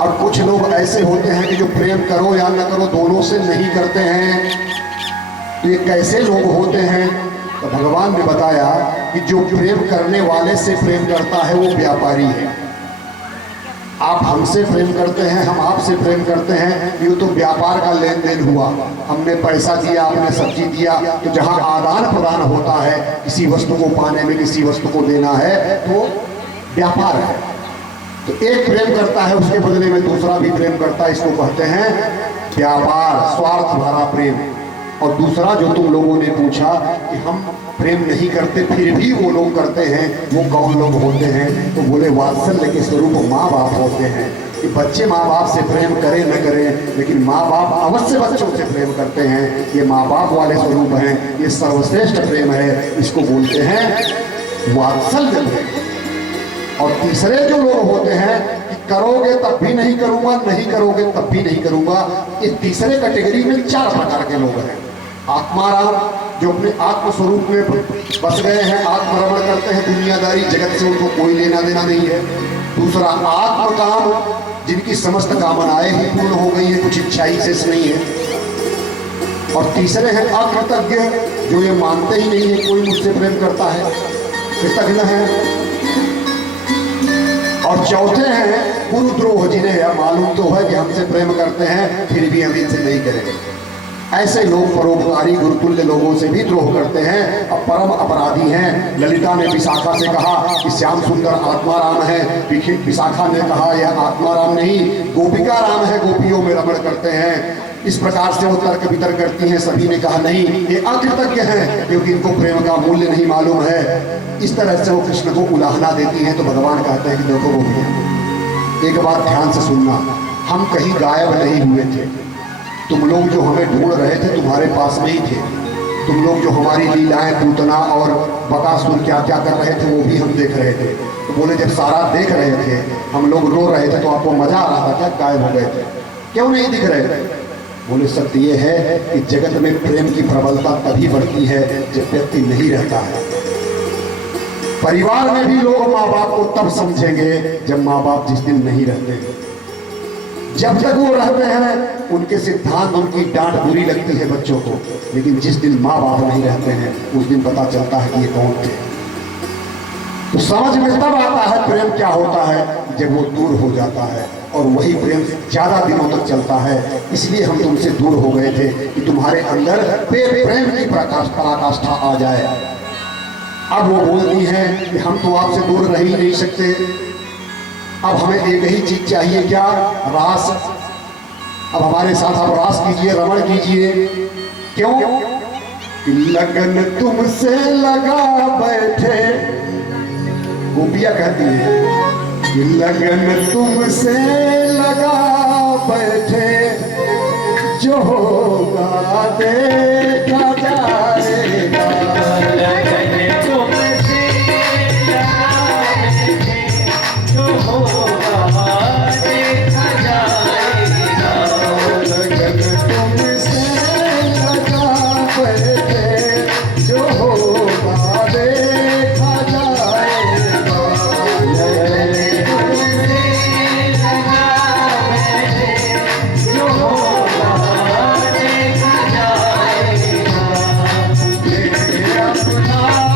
और कुछ लोग ऐसे होते हैं कि जो प्रेम करो या न करो दोनों से नहीं करते हैं। तो ये कैसे लोग होते हैं? तो भगवान ने बताया कि जो प्रेम करने वाले से प्रेम करता है वो व्यापारी है। आप हमसे प्रेम करते हैं, हम आपसे प्रेम करते हैं, ये तो व्यापार का लेन देन हुआ। हमने पैसा दिया, आपने सब्जी दिया। तो जहां आदान प्रदान होता है, किसी वस्तु को पाने में किसी वस्तु को देना है, तो व्यापार है। तो एक प्रेम करता है, उसके बदले में दूसरा भी प्रेम करता है, इसको कहते हैं व्यापार, स्वार्थ भरा प्रेम। और दूसरा जो तुम लोगों ने पूछा कि हम प्रेम नहीं करते फिर भी वो लोग करते हैं, वो कौन लोग होते हैं? तो बोले वात्सल्य के स्वरूप माँ बाप होते हैं। कि बच्चे माँ बाप से प्रेम करें न करें, लेकिन माँ बाप अवश्य बच्चों से प्रेम करते हैं। ये माँ बाप वाले स्वरूप हैं, ये सर्वश्रेष्ठ प्रेम है, इसको बोलते हैं वात्सल्य प्रेम। और तीसरे जो लोग होते हैं कि करोगे तब भी नहीं करूंगा, नहीं करोगे तब भी नहीं करूंगा, इस तीसरे कैटेगरी में 4 प्रकार के लोग हैं। आत्माराम, जो अपने आत्म स्वरूप में बस गए हैं, आत्मरमण करते हैं, दुनियादारी जगत से उनको कोई लेना देना नहीं है। दूसरा आत्मकाम, जिनकी समस्त कामनाएं ही पूर्ण हो गई है, कुछ इच्छा ही शेष नहीं है। और तीसरे हैं अकृतज्ञ, जो ये मानते ही नहीं है कोई मुझसे प्रेम करता है, कृतज्ञ है। और चौथे हैं गुरुद्रोह, जिन्हें यह मालूम तो है कि हमसे प्रेम करते हैं फिर भी हम इनसे नहीं करेंगे। ऐसे लोग परोपकारी गुरुतुल्य लोगों से भी द्रोह करते हैं और परम अपराधी हैं। ललिता ने विशाखा से कहा कि श्याम सुंदर आत्माराम है, विशाखा ने कहा यह आत्माराम नहीं गोपिका राम है, गोपियों में रमण करते हैं। इस प्रकार से वो तर्क वितर्क करती हैं। सभी ने कहा नहीं, ये अकृतज्ञ हैं, क्योंकि इनको प्रेम का मूल्य नहीं मालूम है। इस तरह से वो कृष्ण को उलाहना देती हैं। तो भगवान कहते हैं कि देखो गोपियां, एक बात ध्यान से सुनना, हम कहीं गायब नहीं हुए थे। तुम लोग जो हमें ढूंढ रहे थे तुम्हारे पास में ही थे। तुम लोग जो हमारी लीलाएं पूतना और बकासुर क्या क्या कर रहे थे वो भी हम देख रहे थे। तो बोले जब सारा देख रहे थे, हम लोग रो रहे थे, तो आपको मजा आ रहा था क्या? गायब हो गए थे, क्यों नहीं दिख रहे थे? बोले सत्य ये है कि जगत में प्रेम की प्रबलता तभी बढ़ती है जब व्यक्ति नहीं रहता है। परिवार में भी लोग माँ बाप को तब समझेंगे जब माँ बाप जिस दिन नहीं रहते। जब तक वो रहते हैं उनके सिद्धांत, उनकी डांट बुरी लगती है बच्चों को, लेकिन जिस दिन माँ बाप नहीं रहते हैं उस दिन पता चलता है कि ये कौन थे। तो समझ में तब आता है प्रेम क्या होता है जब वो दूर हो जाता है, और वही प्रेम ज्यादा दिनों तक चलता है। इसलिए हम तुमसे दूर हो गए थे कि तुम्हारे अंदर प्रेम की पराकाष्ठा आ जाए। अब वो बोलती हैं कि हम तो आपसे दूर रह ही नहीं सकते, अब हमें एक ही चीज चाहिए, क्या? रास। अब हमारे साथ आप रास कीजिए, रमण कीजिए। क्यों? लगन तुमसे लगा बैठे, गोपिया कहती है कि लगन तुमसे लगा बैठे, जो होगा देखा जाएगा। लगन तुमसे लगा बैठे, जो होगा देखा जाएगा। लगन तुमसे लगा बैठे, जो होगा देखा जाएगा। लगन तुमसे लगा बैठे, जो होगा देखा जाएगा। अपना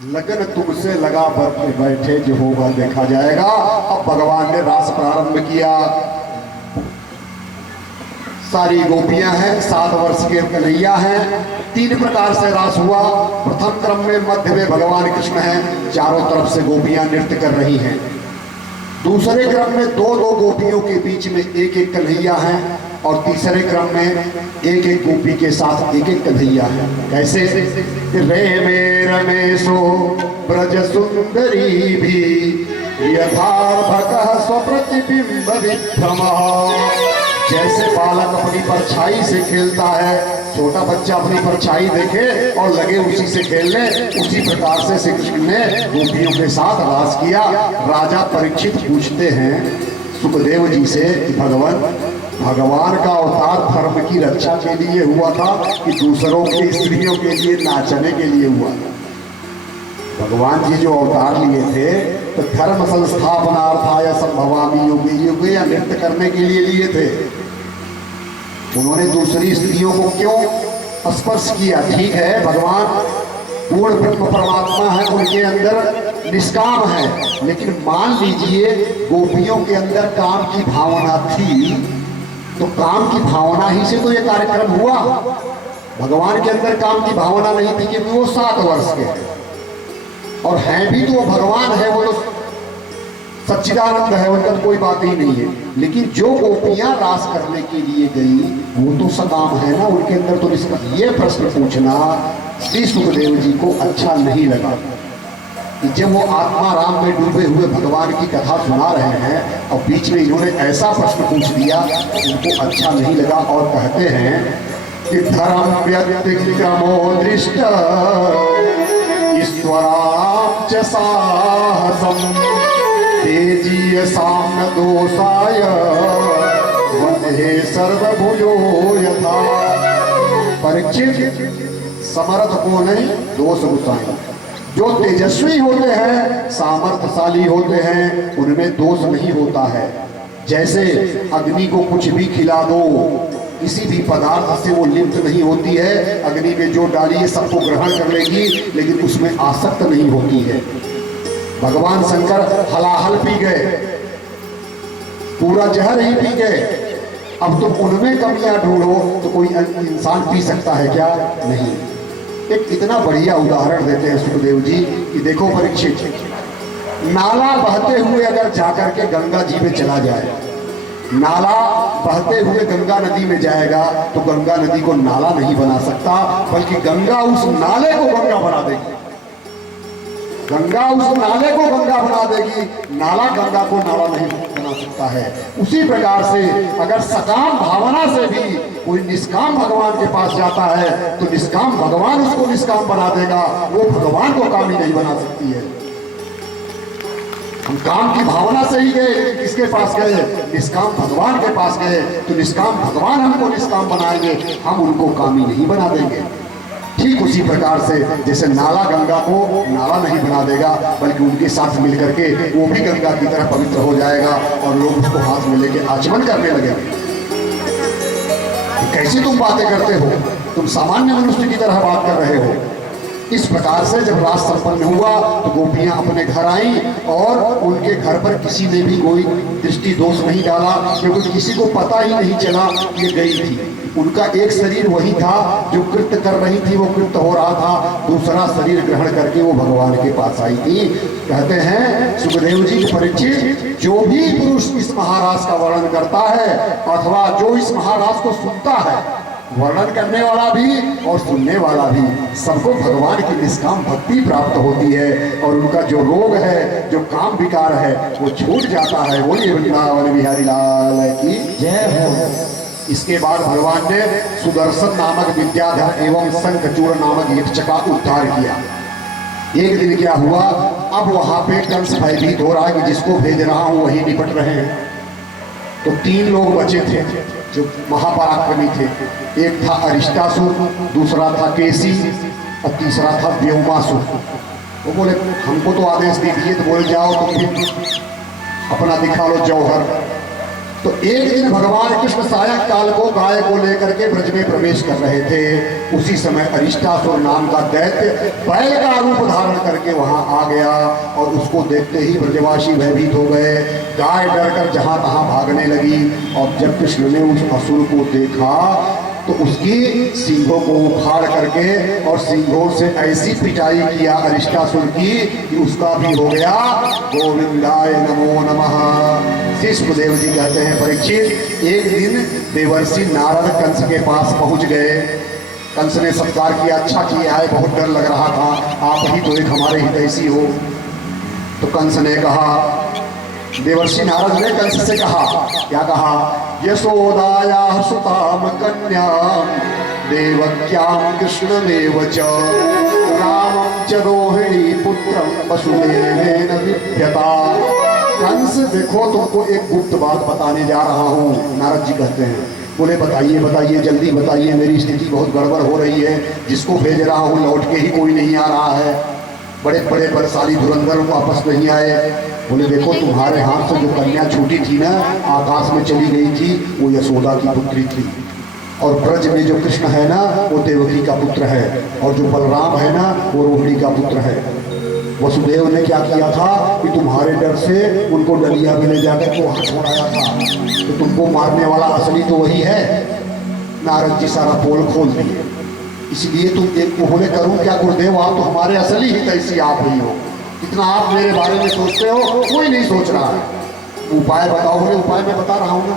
लगन तुमसे लगा बैठे जो होगा देखा जाएगा। अब भगवान ने रास प्रारंभ किया। सारी गोपियां हैं, 7 वर्ष के कन्हैया हैं। 3 प्रकार से रास हुआ। प्रथम क्रम में मध्य में भगवान कृष्ण हैं, चारों तरफ से गोपियां नृत्य कर रही हैं। दूसरे क्रम में 2-2 गोपियों के बीच में 1-1 कन्हैया हैं, और तीसरे क्रम में 1-1 गोपी के साथ 1-1 कन्हैया है। कैसे? रे में रमेशो ब्रज सुंदरी भी यथार्भकः स्वप्रतिबिंब विभ्रमः। जैसे बालक अपनी परछाई से खेलता है, छोटा बच्चा अपनी परछाई देखे और लगे उसी से खेलने, उसी प्रकार से श्री कृष्ण ने गोपियों के साथ रास किया। राजा परीक्षित पूछते हैं सुखदेव जी से, भगवान का अवतार धर्म की रक्षा के लिए हुआ था कि दूसरों की स्त्रियों के लिए नाचने के लिए हुआ था? भगवान जी जो अवतार लिए थे तो धर्म संस्थापनार्थाय संभवामि युगे युगे, या नृत्य करने के लिए लिए थे? उन्होंने दूसरी स्त्रियों को क्यों स्पर्श किया? ठीक है, भगवान पूर्ण ब्रह्म परमात्मा है, उनके अंदर निष्काम है, लेकिन मान लीजिए गोपियों के अंदर काम की भावना थी, तो काम की भावना ही से तो ये कार्यक्रम हुआ। भगवान के अंदर काम की भावना नहीं थी क्योंकि वो 7 वर्ष के हैं, और हैं भी तो वो भगवान है, वो तो सच्चिदानंद है, उनका कोई बात ही नहीं है। लेकिन जो गोपियां रास करने के लिए गई वो तो सकाम है ना, उनके अंदर तो इसका ये प्रश्न पूछना श्री सुखदेव जी को अच्छा नहीं लगा कि जब वो आत्मा राम में डूबे हुए भगवान की कथा सुना रहे हैं और बीच में इन्होंने ऐसा प्रश्न पूछ दिया, उनको अच्छा नहीं लगा। और कहते हैं कि धर्म व्यतिक्रमो दृष्ट ईश्वराम च साहसम तेजीय साम्य दोषाय वंदे सर्वभुजो यथा। परीक्षित, समर्थ को नहीं दोष गुसाएं। जो तेजस्वी होते हैं, सामर्थ्यशाली होते हैं, उनमें दोष नहीं होता है। जैसे अग्नि को कुछ भी खिला दो, किसी भी पदार्थ से वो लिप्त नहीं होती है। अग्नि में जो डालिए सबको ग्रहण कर लेगी, लेकिन उसमें आसक्त नहीं होती है। भगवान शंकर हलाहल पी गए, पूरा जहर ही पी गए। अब तुम उनमें कमियां ढूंढो तो कोई इंसान पी सकता है क्या? नहीं। एक इतना बढ़िया उदाहरण देते हैं सुखदेव जी कि देखो परीक्षित, नाला बहते हुए अगर जाकर के गंगा जी में चला जाए, नाला बहते हुए गंगा नदी में जाएगा तो गंगा नदी को नाला नहीं बना सकता, बल्कि गंगा उस नाले को गंगा बना देगी। गंगा उस नाले को गंगा बना देगी, नाला गंगा को नाला नहीं बना सकता है। उसी प्रकार से अगर सकाम भावना से भी कोई निष्काम भगवान के पास जाता है तो निष्काम भगवान उसको निष्काम बना देगा, वो भगवान को कामी नहीं बना सकती है। हम काम की भावना से ही गए, किसके पास गए? निष्काम भगवान के पास गए, तो निष्काम भगवान हमको निष्काम बनाएंगे, हम उनको कामी नहीं बना देंगे। ठीक उसी प्रकार से जैसे नाला गंगा को नाला नहीं बना देगा, बल्कि उनके साथ मिलकर के वो भी गंगा की तरह पवित्र हो जाएगा और लोग उसको हाथ में लेके आचमन करने लगेंगे। कैसी तुम बातें करते हो? तुम सामान्य मनुष्य की तरह बात कर रहे हो। इस प्रकार से जब रास संपन्न हुआ तो गोपियां अपने घर आई और उनके घर पर किसी ने भी कोई दृष्टि दोष नहीं डाला, क्योंकि किसी को पता ही नहीं चला कि गई थी। उनका एक शरीर वही था जो कृत्य कर रही थी, वो कृत्य हो रहा था, दूसरा शरीर ग्रहण करके वो भगवान के पास आई थी। कहते हैं सुखदेव जी के परीक्षित, जो भी पुरुष इस महाराज का वर्णन करता है अथवा जो इस महाराज को सुनता है, वर्णन करने वाला भी और सुनने वाला भी, सबको भगवान की निष्काम भक्ति प्राप्त होती है और उनका जो रोग है, जो काम विकार है, वो छूट जाता है। बोलिए वृंदावन बिहारी लाल की जय हो। इसके बाद भगवान ने सुदर्शन नामक विद्याधर एवं शंखचूड़ नामक यक्ष का उद्धार किया। एक दिन क्या हुआ, अब वहां पे कंस भयभीत हो रहा है कि जिसको भेज रहा हूं वही निपट रहे हैं। तो 3 लोग बचे थे जो महापराक्रमी थे। एक था अरिष्टासुर, दूसरा था केसी और तीसरा था व्योमासुर। वो बोले हमको तो आदेश दे दिए, तो बोले जाओ तुम भी अपना दिखा लो जौहर। तो एक दिन भगवान कृष्ण सायं काल को गाय को लेकर के ब्रज में प्रवेश कर रहे थे। उसी समय अरिष्टासुर नाम का दैत्य बैल का रूप धारण करके वहां आ गया और उसको देखते ही ब्रजवासी भयभीत हो गए। गाय डरकर जहां तहां भागने लगी और जब कृष्ण ने उस असुर को देखा तो उसकी सींगों को उखाड़ करके और सींगों से ऐसी पिटाई किया अरिष्टासुर की कि उसका भी हो गया गोविंदाय नमो नमः। श्री सुखदेव जी कहते हैं, परीक्षित, एक दिन देवर्षि नारद कंस के पास पहुंच गए। कंस ने सत्कार किया, अच्छा किया है, बहुत डर लग रहा था, आप ही तो एक हमारे हितैषी हो। तो कंस ने कहा, देवर्षि नारद ने कंस से कहा, क्या कहा, यशोदाया सुताम कन्याम देवक्याम कृष्णमेव च रामं च रोहिणी पुत्रं वसुदेवेन विद्यता। कंस देखो, तुमको एक गुप्त बात बताने जा रहा हूँ। नारद जी कहते हैं, बोले बताइए बताइए, जल्दी बताइए, मेरी स्थिति बहुत गड़बड़ हो रही है, जिसको भेज रहा हूँ लौट के ही कोई नहीं आ रहा है, बड़े बड़े बलशाली धुरंधर वापस नहीं आए। बोले देखो, तुम्हारे हाथ से जो कन्या छूटी थी ना, आकाश में चली गई थी, वो यशोदा की पुत्री थी। और ब्रज में जो कृष्ण है ना, वो देवकी का पुत्र है, और जो बलराम है ना, वो रोहिणी का पुत्र है। वसुदेव ने क्या किया था कि तुम्हारे डर से उनको डलिया में ले जाकर के वहां छोड़ाया था, तो तुमको मारने वाला असली तो वही है। नारद जी सारा पोल खोल दिए। इसलिए तुम एक बोले, करूं क्या गुरुदेव, आप तो हमारे असली ही कैसी आप ही हो, जितना आप मेरे बारे में सोचते हो कोई नहीं सोच रहा है। उपाय बताओ। बोले उपाय मैं बता रहा हूं ना,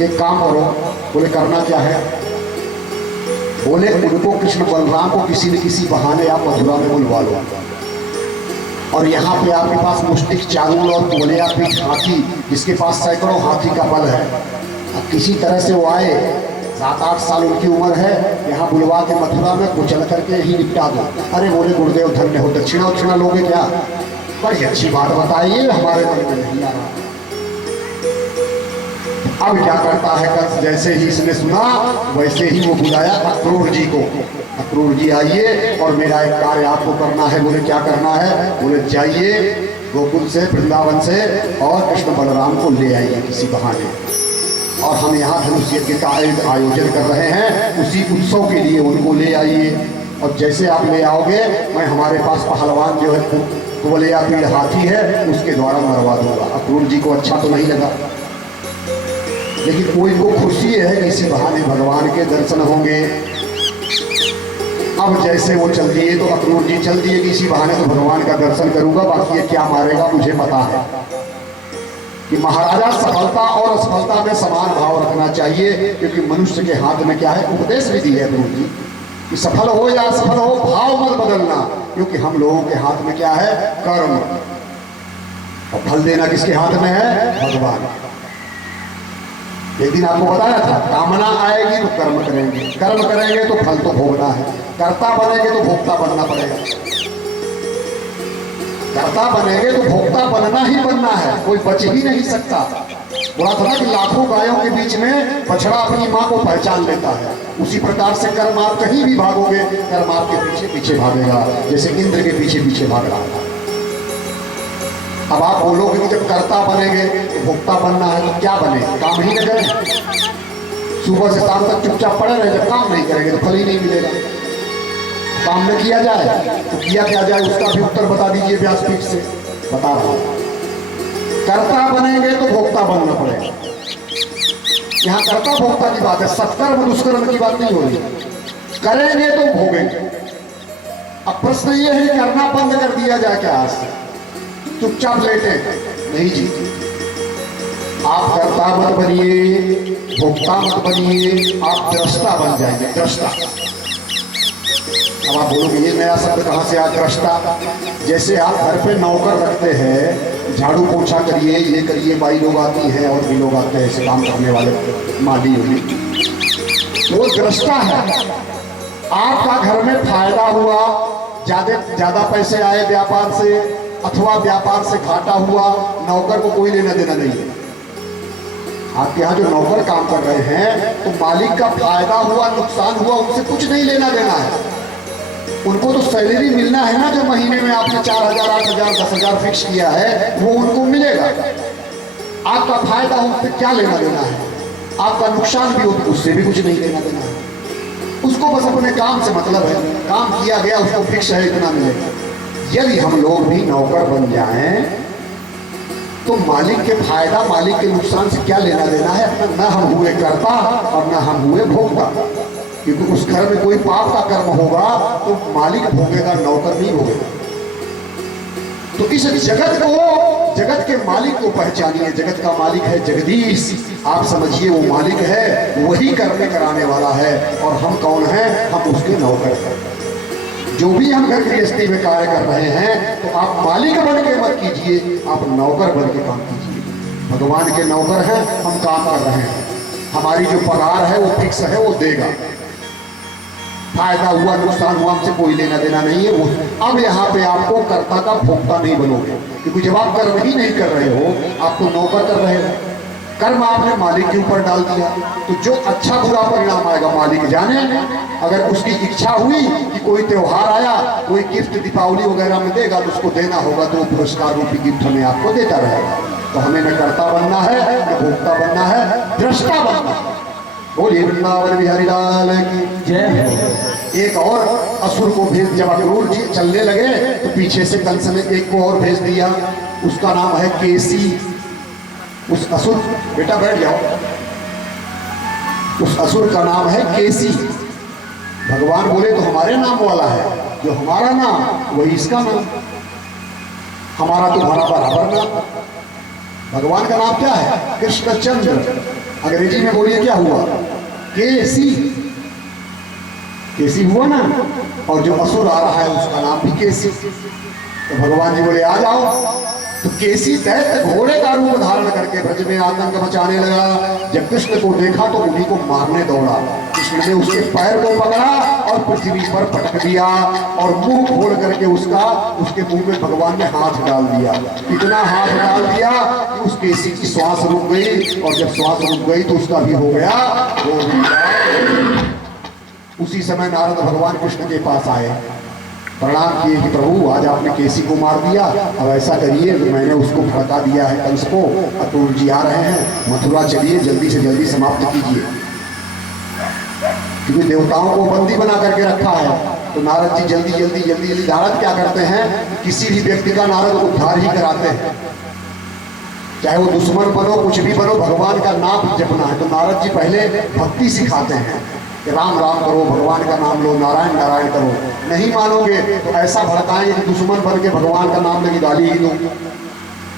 एक काम करो। बोले करना क्या है। बोले उनको कृष्ण बलराम को किसी न किसी बहाने आप मथुरा में बुलवा लो, और यहाँ पे आपके पास मुष्टिक चारूल और तोलिया पीठ हाथी, जिसके पास सैकड़ों हाथी का बल है, अब किसी तरह से वो आए, 7-8 साल उनकी उम्र है, यहाँ बुलवा के मथुरा में कुचल करके ही निपटा दो। अरे बोले गुरुदेव धन्य हो, दक्षिणा उक्षिणा लोगे क्या। बड़ी अच्छी बात बताइए, हमारे मन में नहीं आ रहा। अब क्या करता है कंस, जैसे ही इसने सुना वैसे ही वो बुलाया अक्रूर जी को। अक्रूर जी आइए और मेरा एक कार्य आपको करना है। बोले क्या करना है। बोले जाइए गोकुल से, वृंदावन से, और कृष्ण बलराम को ले आइए किसी बहाने, और हम यहाँ धनुष यज्ञ का आयोजन कर रहे हैं, उसी उत्सव के लिए उनको ले आइए। और जैसे आप ले आओगे, मैं हमारे पास पहलवान जो है कुवलिया पीड़ हाथी है, उसके द्वारा मरवा दूंगा। अक्रूर जी को अच्छा तो नहीं लगा, लेकिन कोई को खुशी है कि इसी बहाने भगवान के दर्शन होंगे। अब जैसे वो चल दिए तो अक्रूर जी चल दिए कि इसी बहाने तो भगवान का दर्शन करूंगा, बाकी ये क्या मारेगा मुझे पता है। कि महाराजा सफलता और असफलता में समान भाव रखना चाहिए, क्योंकि मनुष्य के हाथ में क्या है, उपदेश विधि है गुरु जी, कि सफल हो या असफल हो भाव मत बदलना, क्योंकि हम लोगों के हाथ में क्या है, कर्म, और फल देना किसके हाथ में है, भगवान। एक दिन आपको बताया था, कामना आएगी तो कर्म करेंगे, कर्म करेंगे तो फल तो भोगना है, कर्ता बनेंगे तो भोक्ता बनना पड़ेगा। कर्ता बनेंगे तो भोक्ता बनना ही बनना है, कोई बच ही नहीं सकता। बोला था ना कि लाखों गायों के बीच में बछड़ा अपनी माँ को पहचान लेता है, उसी प्रकार से कर्म आप कहीं भी भागोगे, कर्म आपके पीछे पीछे भागेगा, जैसे इंद्र के पीछे पीछे भाग रहा था। अब आप बोलोगे कि जब कर्ता बनेंगे तो भोक्ता बनना है, तो क्या बने, काम ही न करें, सुबह से शाम तक चुपचाप पड़े रहे, जब काम नहीं करेंगे तो फल ही नहीं मिलेगा। काम न किया जाए तो किया क्या जाए, उसका भी उत्तर बता दीजिए व्यासपीठ से। बता रहा हूं, कर्ता बनेंगे तो भोक्ता बनना पड़ेगा। यहाँ कर्ता भोक्ता की बात है, सत्कर्म दुष्कर्म की बात नहीं हो रही। करेंगे तो भोगेंगे। अब प्रश्न ये है, करना बंद कर दिया जाए क्या आज से, चुपचाप लेटे, नहीं जी। आप कर्ता मत बनिए, भोक्ता मत बनिए, आप दृष्टा बन जाएंगे, दृष्टा। अब आप बोलोगे ये नया शब्द कहाँ से आ, दृष्टा। जैसे आप घर पे नौकर रखते हैं, झाड़ू पोछा करिए, ये करिए, बाई लोग आती हैं और भी लोग आते हैं ऐसे काम करने वाले, माली होगी, वो दृष्टा है। आपका घर में फायदा हुआ, ज्यादा पैसे आए व्यापार से, अथवा व्यापार से घाटा हुआ, नौकर को कोई लेना देना नहीं है। आपके यहाँ जो नौकर काम कर रहे हैं, तो मालिक का फायदा हुआ नुकसान हुआ, उनसे कुछ नहीं लेना देना है। उनको तो सैलरी मिलना है ना, जो महीने में आपने 4,000, 8,000, 10,000 फिक्स किया है, वो उनको मिलेगा। आपका फायदा हो उससे क्या लेना देना है, आपका नुकसान भी हो तो उससे भी कुछ नहीं लेना देना है। उसको बस अपने काम से मतलब है, काम किया गया उसको फिक्स है इतना मिलेगा। यदि हम लोग भी नौकर बन जाएं तो मालिक के फायदा मालिक के नुकसान से क्या लेना देना है, अपना न हम हुए कर्ता और न हम हुए भोक्ता। क्योंकि उस घर में कोई पाप का कर्म होगा तो मालिक भोगेगा, नौकर नहीं भोगेगा। तो इस जगत के मालिक को पहचानिए। जगत का मालिक है जगदीश, आप समझिए वो मालिक है, वही करने कराने वाला है। और हम कौन हैं, हम उसके नौकर हैं। जो भी हम घर गृहस्थी में कार्य कर रहे हैं तो आप मालिक बन के मत कीजिए, आप नौकर बन के काम कीजिए। भगवान के नौकर हैं, हम काम कर रहे हैं, हमारी जो पगार है वो फिक्स है, वो देगा। फायदा हुआ नुकसान हुआ हमसे कोई लेना देना नहीं है वो। अब यहाँ पे आपको कर्ता का भोक्ता नहीं बनोगे, क्योंकि जब आप कर्म ही नहीं कर रहे हो, आप तो नौकर कर रहे हो। कर्म आपने मालिक के ऊपर डाल दिया तो जो अच्छा बुरा परिणाम आएगा मालिक जाने। अगर उसकी इच्छा हुई कि कोई त्योहार आया, कोई गिफ्ट दीपावली वगैरह में देगा तो उसको देना होगा, तो वो पुरस्कार रूपी गिफ्ट हमें आपको देता रहेगा। तो हमें न कर्ता बनना है न भोक्ता बनना है, दृष्टा बनना है। बोलिए वृंदावन बिहारी लाल की जय। एक और असुर को भेज, जब अक्रूर जी चलने लगे तो पीछे से कंस ने एक को और भेज दिया, उसका नाम है केसी। उस असुर, बेटा बैठ जाओ, उस असुर का नाम है केसी। भगवान बोले तो हमारे नाम वाला है, जो हमारा नाम वही इसका नाम, हमारा तुम्हारा बराबर नाम। भगवान का नाम क्या है, कृष्णचंद्र। अंग्रेजी में बोलिए क्या हुआ, केसी। केसी हुआ ना, और जो असुर आ रहा है उसका नाम भी केसी। तो भगवान जी बोले आ जाओ। तो केसी दैत्य घोड़े का रूप धारण करके ब्रज में आतंक मचाने लगा। जब कृष्ण को देखा तो उन्हीं को मारने दौड़ा। कृष्ण ने उसके पैर को पकड़ा और पृथ्वी पर पटक दिया और मुंह खोल करके उसके मुंह में भगवान ने हाथ डाल दिया। इतना हाथ डाल दिया कि उस केसी की श्वास रुक गई, और जब श्वास रुक गई तो उसका भी हो गया वो। उसी समय नारद भगवान कृष्ण के पास आए, प्रणाम किए कि प्रभु आज आपने केसी को मार दिया, अब ऐसा करिए, मैंने उसको भड़का दिया है कंस को, अक्रूर जी आ रहे हैं, मथुरा चलिए, जल्दी से जल्दी समाप्त कीजिए। क्योंकि देवताओं को बंदी बना करके रखा है। तो नारद जी जल्दी जल्दी जल्दी जल्दी, नारद क्या करते हैं, किसी भी व्यक्ति का नारद उद्धार ही कराते हैं। चाहे वो दुश्मन बनो, कुछ भी बनो, भगवान का नाम जपना है। तो नारद जी पहले भक्ति सिखाते हैं कि राम राम करो, भगवान का नाम लो, नारायण नारायण करो। नहीं मानोगे तो ऐसा भड़काएंगे कि दुश्मन बन के भगवान का नाम लेके गाली ही दो।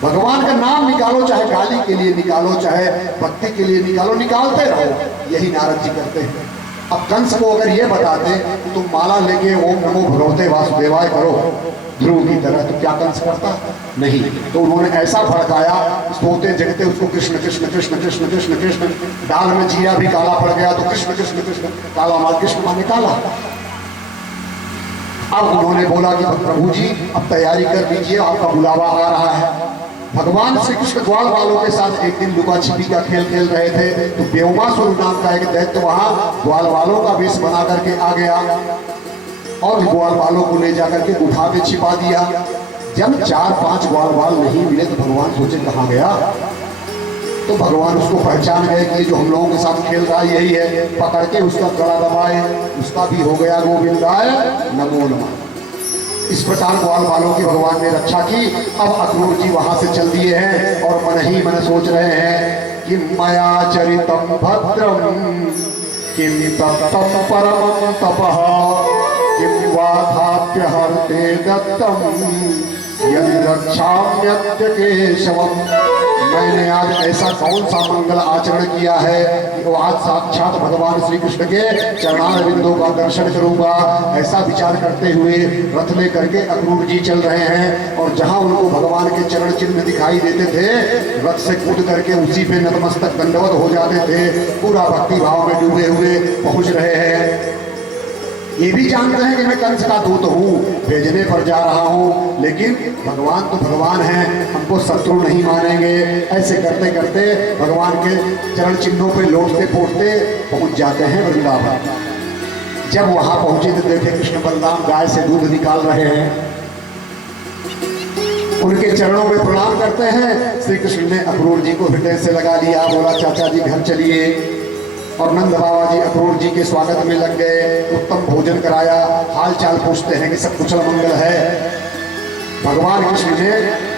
भगवान का नाम निकालो, चाहे गाली के लिए निकालो, चाहे भक्ति के लिए निकालो, निकालते रहो। यही नारद जी करते हैं। अब कंस को अगर ये बताते कि तुम माला लेके ओम नमो भगवते वासुदेवाय करो ध्रुव की तरह, तो क्या कंस करता? नहीं। तो उन्होंने ऐसा भड़काया, सोते जगते उसको कृष्ण कृष्ण कृष्ण कृष्ण कृष्ण कृष्ण, दाल में जीरा भी काला पड़ गया तो कृष्ण कृष्ण कृष्ण, काला माल कृष्ण माने काला। अब उन्होंने बोला कि प्रभु जी अब तैयारी कर दीजिए, आपका बुलावा आ रहा है। भगवान श्री कृष्ण ग्वाल वालों के साथ एक दिन लुका छिपी का खेल खेल रहे थे, तो बेवमासुर नाम का एक दैत्य वहां ग्वाल वालों का वेश बना करके आ गया और ग्वाल वालों को ले जाकर के गुफा में छिपा दिया। जब 4-5 ग्वाल वाल नहीं मिले तो भगवान सोचे कहाँ गया। तो भगवान उसको पहचान गए कि जो हम लोगों के साथ खेल रहा है यही है। पकड़ के उसका गला दबाए, उसका भी हो गया गोविंदाय नमो नमः। इस प्रकार ग्वाल वालों की भगवान ने रक्षा की। अब अक्रूर जी वहां से चल दिए हैं और मन ही मन सोच रहे हैं कि मया चरितम भद्रम किम तप्तम परमं तपः किम वाधाप्य हरते दत्तम यदि रक्षाम्यद्य केशवम। मैंने आज ऐसा कौन सा मंगल आचरण किया है कि वो आज साक्षात भगवान श्री कृष्ण के चरणारविंदों का दर्शन करूंगा। ऐसा विचार करते हुए रथ ले करके अक्रूर जी चल रहे हैं और जहां उनको भगवान के चरण चिन्ह दिखाई देते थे रथ से कूद करके उसी पे नतमस्तक दंडवत हो जाते थे। पूरा भक्ति भाव में डूबे हुए पहुंच रहे हैं। ये भी जानते हैं कि मैं कंस का दूत हूँ, भेजने पर जा रहा हूँ, लेकिन भगवान तो भगवान हैं, हमको शत्रु नहीं मानेंगे। ऐसे करते करते भगवान के चरण चिन्हों पे लौटते पोटते पहुँच जाते हैं वृंदावन। जब वहाँ पहुँचे तो देखे कृष्ण बलराम गाय से दूध निकाल रहे हैं उनके चरणों में प्रणाम करते हैं। श्री कृष्ण ने अक्रूर जी को हृदय से लगा लिया, बोला चाचा जी घर चलिए। और नंद बाबा जी अक्रूर जी के स्वागत में लग गए, उत्तम भोजन कराया, हाल चाल पूछते हैं कि सब कुशल मंगल है। भगवान कृष्ण ने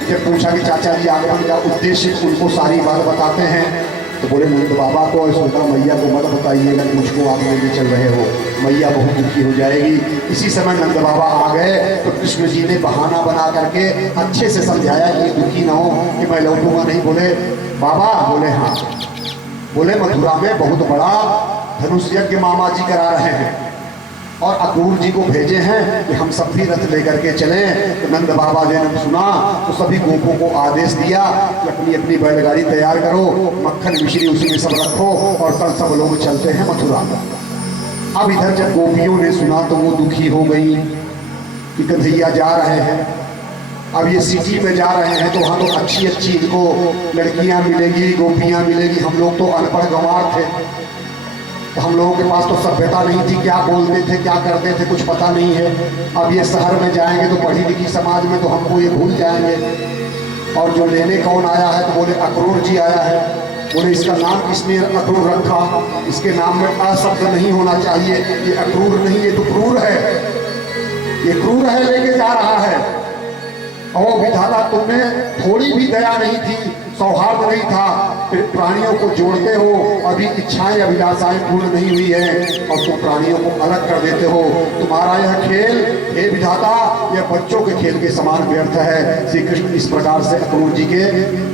जब पूछा कि चाचा जी आगमन का उद्देश्य, उनको सारी बात बताते हैं। तो बोले नंद बाबा को और सुंदरा मैया को मत बताइएगा कि मुझको आप लेके चल रहे हो, मैया बहुत दुखी हो जाएगी। इसी समय नंद बाबा आ गए तो कृष्ण जी ने बहाना बना करके अच्छे से समझाया कि दुखी ना हो कि मैं लौटूंगा नहीं। बोले बाबा, बोले हाँ। बोले मथुरा में बहुत बड़ा धनुष यज्ञ मामा जी करा रहे हैं और अक्रूर जी को भेजे हैं कि हम सब भी रथ लेकर के चलें। तो नंद बाबा जी ने सुना तो सभी गोपों को आदेश दिया कि अपनी अपनी बैलगाड़ी तैयार करो, मक्खन मिश्री उसी में सब रखो और कल सब लोग चलते हैं मथुरा। अब इधर जब गोपियों ने सुना तो वो दुखी हो गई कि कन्हैया जा रहे हैं। अब ये सिटी में जा रहे हैं तो वहाँ तो अच्छी अच्छी इनको लड़कियाँ मिलेंगी, गोपियाँ मिलेगी। हम लोग तो अनपढ़ गंवार थे, तो हम लोगों के पास तो सभ्यता नहीं थी, क्या बोलते थे क्या करते थे कुछ पता नहीं है। अब ये शहर में जाएंगे तो पढ़ी लिखी समाज में तो हमको ये भूल जाएंगे। और जो लेने कौन आया है, तो बोले अक्रूर जी आया है। बोले इसका नाम किसने अक्रूर रखा, इसके नाम में अशब्द नहीं होना चाहिए, ये अक्रूर नहीं, ये तो क्रूर है, ये क्रूर है, लेके जा रहा है। और विधाता तुमने थोड़ी भी दया नहीं थी, सौहार्द नहीं था, फिर प्राणियों को जोड़ते हो, अभी इच्छाएं अभिलाषाएं पूर्ण नहीं हुई है और तुम प्राणियों को अलग कर देते हो। तुम्हारा यह खेल हे विधाता यह बच्चों के खेल के समान व्यर्थ है। श्री कृष्ण इस प्रकार से अक्रूर जी के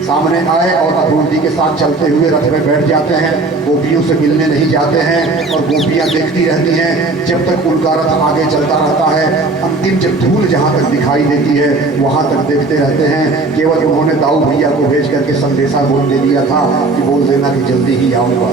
सामने आए और अक्रूर जी के साथ चलते हुए रथ में बैठ जाते हैं। गोपियों से मिलने नहीं जाते हैं और गोपियां देखती रहती हैं जब तक उनका रथ आगे चलता रहता है। अंतिम जब धूल जहाँ तक दिखाई देती है वहाँ तक देखते रहते हैं। केवल उन्होंने दाऊ भैया को भेज करके संदेशा बोल दे दिया था कि बोल देना कि जल्दी ही आऊंगा।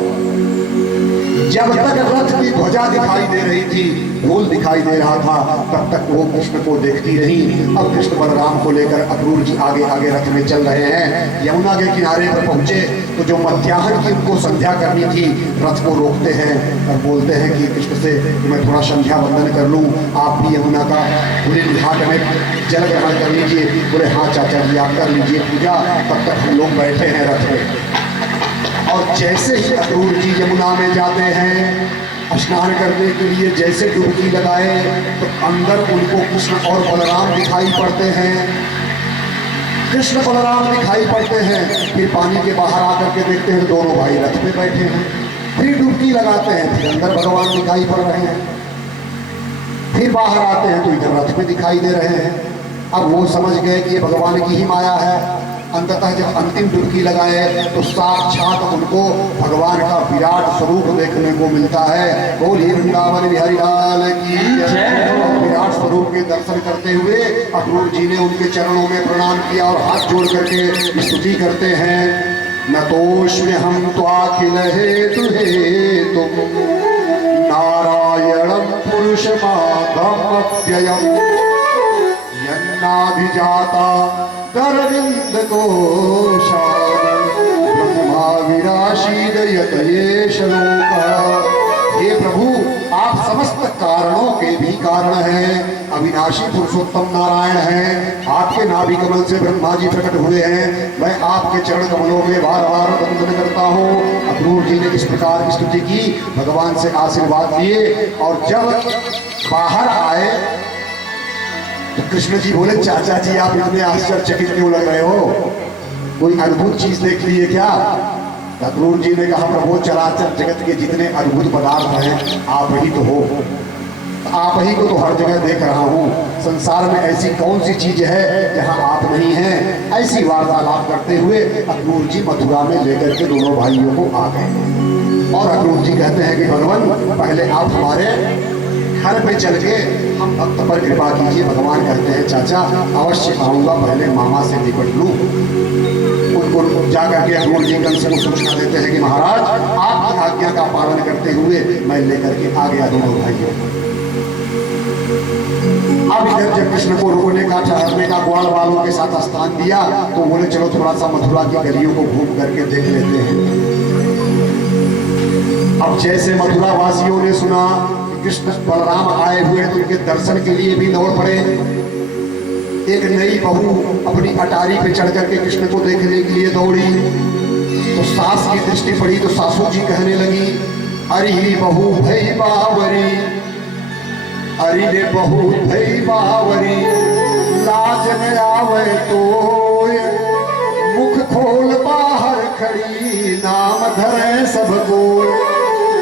जब तक रथ की ध्वजा दिखाई दे रही थी, ढोल दिखाई दे रहा था, तब तक वो कृष्ण को देखती रही। अब कृष्ण बलराम को लेकर अक्रूर जी आगे आगे रथ में चल रहे हैं। यमुना के किनारे पर पहुंचे तो जो मध्याह्न की उनको संध्या करनी थी, रथ को रोकते हैं और बोलते हैं कि कृष्ण से मैं थोड़ा संध्या वंदन कर लूं, आप भी यमुना का पूरे घाट में जल ग्रहण कर लीजिए। बोले हाँ चाचा जी आप कर लीजिए पूजा। तब तक हम लोग बैठे हैं रथ में। और जैसे ही अक्रूर जी यमुना में जाते हैं स्नान करने के लिए, जैसे डुबकी लगाए तो अंदर उनको कृष्ण और बलराम दिखाई पड़ते हैं। कृष्ण बलराम दिखाई पड़ते हैं। फिर पानी के बाहर आकर के देखते हैं तो दोनों भाई रथ में बैठे हैं। फिर डुबकी लगाते हैं, फिर अंदर भगवान दिखाई पड़ रहे हैं। फिर बाहर आते हैं तो इधर रथ में दिखाई दे रहे हैं। अब वो समझ गए कि ये भगवान की ही माया है। अंततः जब अंतिम डुबकी लगाए तो साक्षात उनको भगवान का विराट स्वरूप देखने को मिलता है। बोलिए वृंदावन बिहारी लाल की जय। विराट स्वरूप के दर्शन करते हुए अक्रूर जी ने उनके चरणों में प्रणाम किया और हाथ जोड़ करके स्तुति करते हैं। नतोष्म्य हम त्वाखिल हेतु हेतुम नारायणं पुरुषमाधमव्ययम् यन्नाभिजाता तरविंद कोशा ब्रह्मा विराशीदयत येष लोका। हे प्रभु आप समस्त कारणों के भी कारण हैं, अविनाशी पुरुषोत्तम नारायण हैं। आपके नाभि कमल से ब्रह्मा जी प्रकट हुए हैं। मैं आपके चरण कमलों में बार बार वंदन करता हूँ। अक्रूर जी ने इस प्रकार की स्तुति की, भगवान से आशीर्वाद लिए और जब बाहर आए तो कृष्ण जी बोले चाचा जी आप इतने आश्चर्यचकित क्यों लग रहे हो, कोई अद्भुत चीज देख लिए क्या? अक्रूर जी ने कहा प्रभु चराचर जगत के जितने अद्भुत पदार्थ हैं आप ही तो हो, आप ही को तो हर जगह देख रहा हूँ। संसार में ऐसी कौन सी चीज है जहाँ आप नहीं हैं? ऐसी वार्तालाप करते हुए अक्रूर जी मथुरा में लेकर के दोनों भाइयों को आ गए। और अक्रूर जी कहते हैं कि भगवान पहले आप हमारे घर पे चल के हम भक्त पर कृपा कीजिए। भगवान कहते हैं चाचा अवश्य आऊँगा, पहले मामा से निपट लूँ। उनको जाकर के अक्रूर जी कंस को सूचना देते हैं कि महाराज आपकी आज्ञा का पालन करते हुए मैं लेकर के आ गया दोनों भाइयों। अब इधर जब कृष्ण को रुकने का ठहरने का ग्वाल वालों के साथ स्थान दिया तो बोले चलो थोड़ा सा मथुरा की गलियों को घूम करके देख लेते हैं। अब जैसे मथुरा वासियों ने सुना कृष्ण बलराम आए हुए तो उनके दर्शन के लिए भी दौड़ पड़े। एक नई बहू अपनी अटारी पे चढ़ करके कृष्ण को देखने के लिए दौड़ी, तो सास की दृष्टि पड़ी तो सासू जी कहने लगी, अरे बहू भई बावरी, अरे रे बहू भई बावरी, लाज न आवे तो मुख खोल बाहर खड़ी, नाम धरे सबको।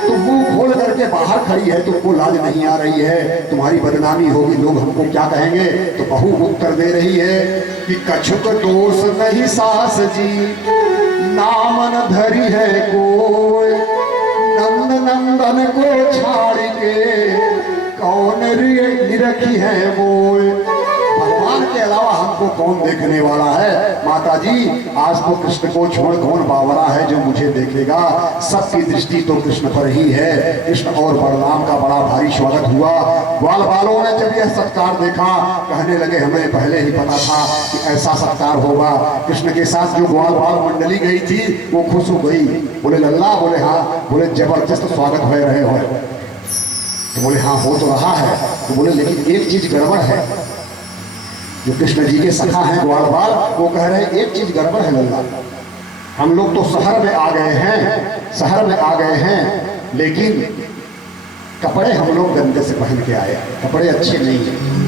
तो मुंह खोल करके बाहर खड़ी है, तुमको लाज नहीं आ रही है, तुम्हारी बदनामी होगी, लोग हमको क्या कहेंगे। तो बहू उत्तर दे रही है कि कछुक दोष नहीं सास जी, नाम न धरी है कोई, नंद नंदन को छाड़ के कौन निरखी है मोय। भगवान के अलावा हमको कौन देखने वाला है। माता जी आज तो कृष्ण को छोड़ कौन बावरा है जो मुझे देखेगा। सबकी दृष्टि तो कृष्ण पर ही है। कृष्ण और बलराम का बड़ा भारी स्वागत हुआ। ग्वाल बालों ने जब यह सत्कार देखा कहने लगे हमें पहले ही पता था कि ऐसा सत्कार होगा। कृष्ण के साथ जो ग्वाल बाल मंडली गई थी वो खुश हो गई। बोले लल्ला, बोले हाँ, बोले जबरदस्त स्वागत हो रहे हो। तो बोले हाँ हो तो रहा है। तो बोले लेकिन एक चीज गड़बड़ है। जो कृष्ण जी के सखा हैं ग्वाल बाल वो कह रहे हैं एक चीज गड़बड़ है लल्ला, हम लोग तो शहर में आ गए हैं, शहर में आ गए हैं, लेकिन कपड़े हम लोग गंदे से पहन के आए, कपड़े अच्छे नहीं हैं।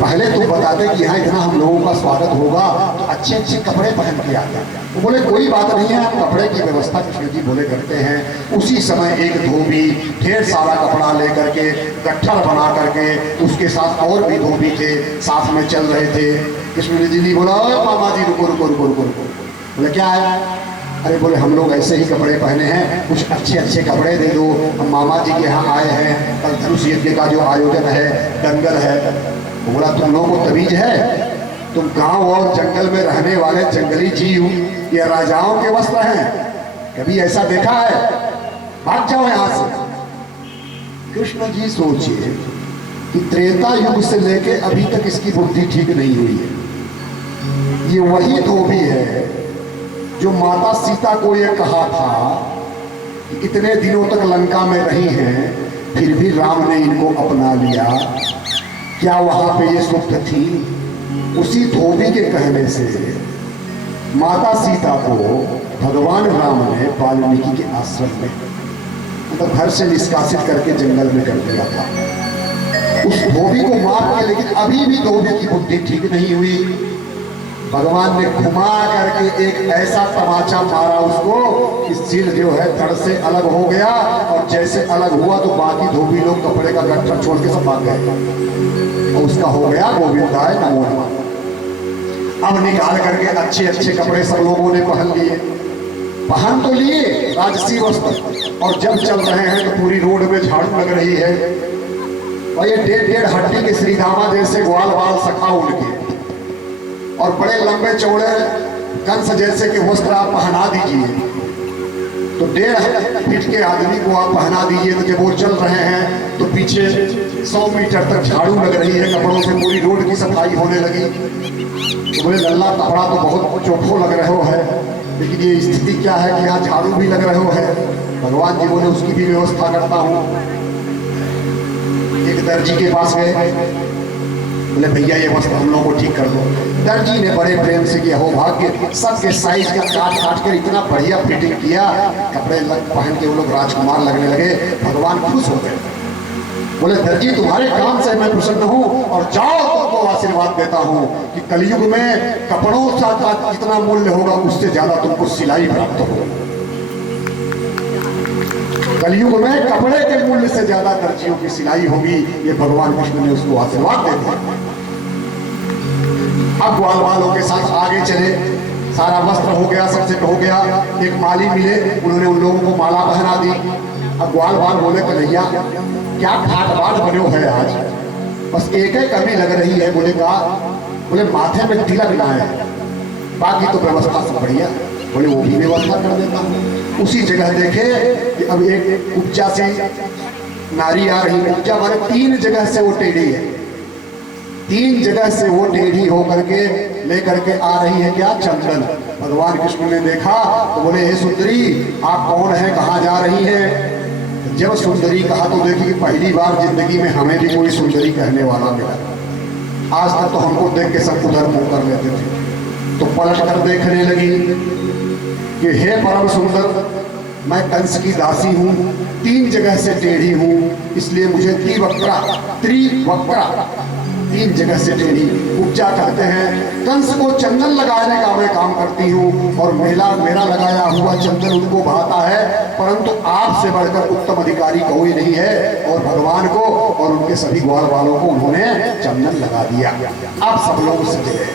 पहले तो बताते कि यहाँ इतना हम लोगों का स्वागत होगा तो अच्छे अच्छे कपड़े पहन के आते। तो बोले कोई बात नहीं है, हम कपड़े की व्यवस्था कृष्ण जी बोले करते हैं। उसी समय एक धोबी ढेर सारा कपड़ा लेकर के गट्ठर बना करके उसके साथ और भी धोबी थे साथ में चल रहे थे। कृष्ण जी ने बोला मामा जी रुको रुको रुको रुको रुको। बोले क्या है? अरे बोले हम लोग ऐसे ही कपड़े पहने हैं, कुछ अच्छे अच्छे कपड़े दे दो, हम मामा जी के यहाँ आए हैं, कल धनुष यज्ञ का जो आयोजन है, दंगल है। बोला तुम लोगों को तमीज है? तुम गांव और जंगल में रहने वाले जंगली जीव ये राजाओं के वस्त्र हैं, कभी ऐसा देखा है? भाग जाओ यहां से। कृष्ण जी सोचिए कि त्रेता युग से लेके अभी तक इसकी बुद्धि ठीक नहीं हुई है। ये वही धोबी है जो माता सीता को ये कहा था कि इतने दिनों तक लंका में रही हैं फिर भी राम ने इनको अपना लिया। क्या वहां पे ये सुख थी? उसी धोबी के कहने से माता सीता को भगवान राम ने वाल्मीकि के आश्रम में मतलब घर से निष्कासित करके जंगल में कर दिया था। उस धोबी को मार के, लेकिन अभी भी धोबी की बुद्धि ठीक नहीं हुई। भगवान ने घुमा करके एक ऐसा तमाचा मारा उसको कि सिर जो है धड़ से अलग हो गया, और जैसे अलग हुआ तो बाकी धोबी लोग कपड़े का गट्ठर छोड़ के सब भाग गए और उसका हो गया गोविंदाय नमो नमः। अब निकाल करके अच्छे अच्छे कपड़े सब लोगों ने पहन लिए, पहन तो लिए राजसी वस्त्र, और जब चल रहे हैं तो पूरी रोड में झाड़ू लग रही है। और ये 1.5 हड्डी के श्रीदामा जैसे ग्वाल बाल सखा उनके, और बड़े लंबे चौड़े कंस जैसे के वस्त्र आप पहना दीजिए तो 1.5 फीट के आदमी को आप पहना दीजिए तो जब वो चल रहे हैं तो पीछे 100 मीटर तक झाड़ू लग रही है, कपड़ों से पूरी रोड की सफाई होने लगी। तो बोले लल्ला कपड़ा तो बहुत चौखो लग रहे हो है, लेकिन ये स्थिति क्या है कि यहाँ झाड़ू भी लग रहे हो है। भगवान जी बोले उसकी भी व्यवस्था करता हूँ। एक दर्जी के पास गए, बोले भैया ये वस्त्र हम लोगों को ठीक कर दो। दर्जी ने बड़े प्रेम से किया, हो भाग्य सबके साइज का काट काट कर इतना बढ़िया फिटिंग किया, कपड़े पहन के वो लोग राजकुमार लगने लगे। भगवान खुश हो गए। बोले दर्जी तुम्हारे काम से मैं प्रसन्न हूँ, और जाओ तुमको आशीर्वाद देता हूँ कि कलयुग में कपड़ों का जितना मूल्य होगा उससे ज्यादा तुमको सिलाई प्राप्त होगा। कलयुग में कपड़े के मूल्य से ज्यादा दर्जियों की सिलाई होगी। ये भगवान कृष्ण ने उसको आशीर्वाद दे दिया। अब ग्वाल बालों के साथ आगे चले, सारा वस्त्र हो गया, सब सेट हो गया। एक माली मिले, उन्होंने उन लोगों को माला पहना दी। अब ग्वाल बाल बोले कन्हैया क्या ठाट बाट बने हो है आज, बस एक ही कमी लग रही है। बोले का? बोले माथे में तिलक लाए, बाकी तो व्यवस्था सब बढ़िया। बोले वो भी व्यवस्था कर देता हूँ। उसी जगह देखे कि अब एक उपजा से नारी आ रही है। उपजा माने 3 जगह से वो टेढ़ी है, 3 जगह से वो टेढ़ी होकर के लेकर के आ रही है क्या? चंदन। भगवान कृष्ण ने देखा तो बोले हे सुंदरी आप कौन है, कहाँ जा रही है? जब सुंदरी कहा तो देखी कि पहली बार जिंदगी में हमें भी कोई सुंदरी कहने वाला मिला। आज तक तो हमको देख के सब उधर मुंह कर लेते थे, तो पलट कर देखने लगी कि हे परम सुंदर, मैं कंस की दासी हूँ, 3 जगह से टेढ़ी हूँ, इसलिए मुझे त्रिवक्रा 3 जगह से टेढ़ी। उपजा कहते हैं कंस को चंदन लगाने का मैं काम करती हूँ और मेरा लगाया हुआ चंदन उनको भाता है, परंतु आपसे बढ़कर उत्तम अधिकारी कोई नहीं है। और भगवान को और उनके सभी ग्वाल वालों को उन्होंने चंदन लगा दिया। अब सब लोग सज गए।